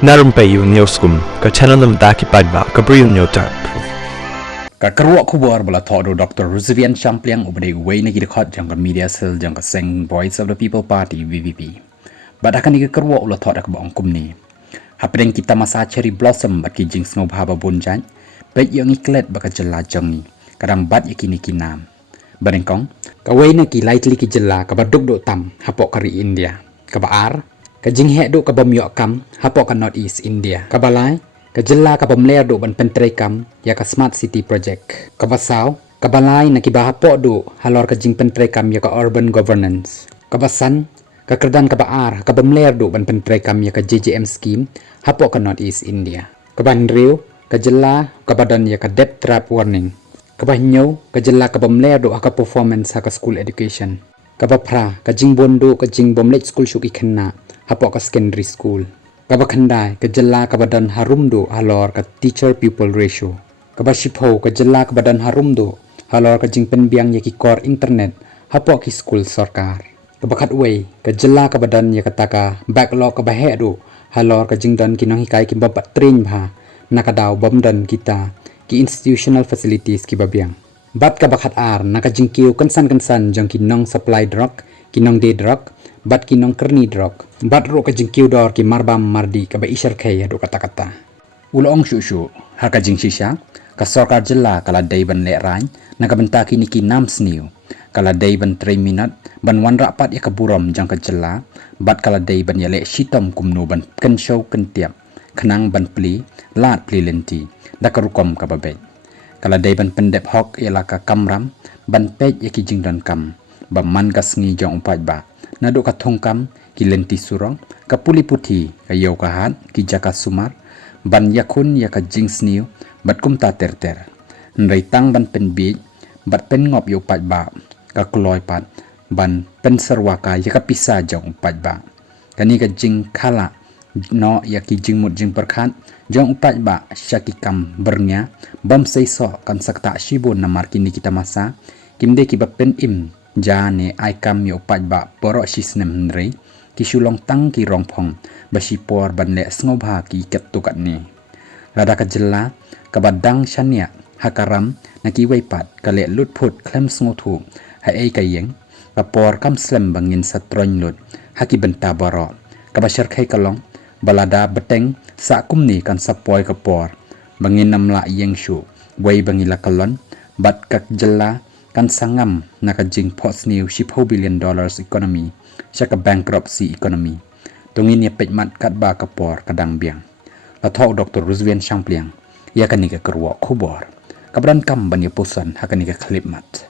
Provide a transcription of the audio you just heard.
Na Rympei U ka channel namda ki paidbah ka Bri U Hynñiewtrep. Ka keruak khubor bala thodo Dr Rusievan champliang ubade way na gidkhot jang ka media cell jang ka seng Voice of the People Party VVP. Badakan ni keruak ula thod ka bang kumni. Hapdeng kita masa cherry blossom baki jing snow bhaba bunjan. Pet yang iklet baka jela jang ni. Kadang bat yakini kinam. Barengkong ka way na ki lightly ki jela ka baduk do tam hapok kari India. Ka baar ka jing he do ka bamyok kam hapok ka North East India. Ka balai ka jela ka pamler do ban pentrai kam ya ka smart city project. Ka basaw ka balai na ki bahapok do halor ka jing pentrai kam ya ka urban governance. Ka basan ka kerdan ka baar ka pamler do ban pentrai kam ya ka JJM scheme hapok ka North East India. Ka banriu ka jela ka badan ya ka debt trap warning. Ka bahnyo ka jela ka pamler do ka performance ha ka school education. Ka bapra ka jing bondo ka jing bomlet school shuki khanna hapok ka secondary school. Kabakhandai ka jela ka badan harumdo halor ka teacher pupil ratio. Kabashipho ka jela ka badan harumdo halor ka jing penbiang ya ki core internet hapok ki school sorkar. Kabakhatway ka jela ka badan ya kataka backlog ka bahe do halor ka jing dan kinong hikai ki babat train bha nakadaw bomdan kita ki institutional facilities ki babiang. Bat ka bakhat ar nakajingkiw kansan jang kinong supply drug kinong day drug bat kinong kerni drug bat ro ka jingkiw dor ki marbam mardi ka ba ishar khay do kata-kata ulong shu ha ka jing shisha ka sorkar jela kala day ban le rain nagabenta ki niki nam sniew kala day ban 3 minute ban wan rapat ya ka burom jang ka jela bat kala day ban ya le shitom kumno ban kan show kan tiap khnang ban pli lat pli lenti dakarukom ka babet kala day ban pendep hok ialah ka kamram ban pej ya ki jing dan kam ba man ka sngi jong paidbah na do ka thongkam ki lenti surong ka puli puthi ka yo ka hat ki jaka sumar ban yakun ya ka jing sniew bat kumta terter nrai tang ban pen bi bat pen ngop yo paidbah ka kloi pat ban pen serwaka ya ka pisa jong paidbah kani ka jing khala no ya ki jing mut jing perkhat jong paidbah syaki kam bernya bam seiso kan sakta shibun namar kini kita masa kimde ki bat pen im jane aikam yo paidbah baroh shisnem nrei ki shulong tang ki rongphong basipor banle sngoba ki ketukat ni lada ka jela ka badang shania hakaram naki weipat kale lutphut klem sngotu ha ei kayeng ka por kam slem bangin satroin lut haki benta baroh ka bashar khai kalong balada beteng sa kumni kan sapoi ka por bangin namla yeng shu wei bangila kalon bat ka jela kan sangam nakajing pot sniew $10 billion economy syaka bankruptcy economy tungin ya pejmat katba kapor kadang biang la thok Dr Rusievan champliang ya kanika kerwa khubor kabran kam ban ya pusan hakani ka klip mat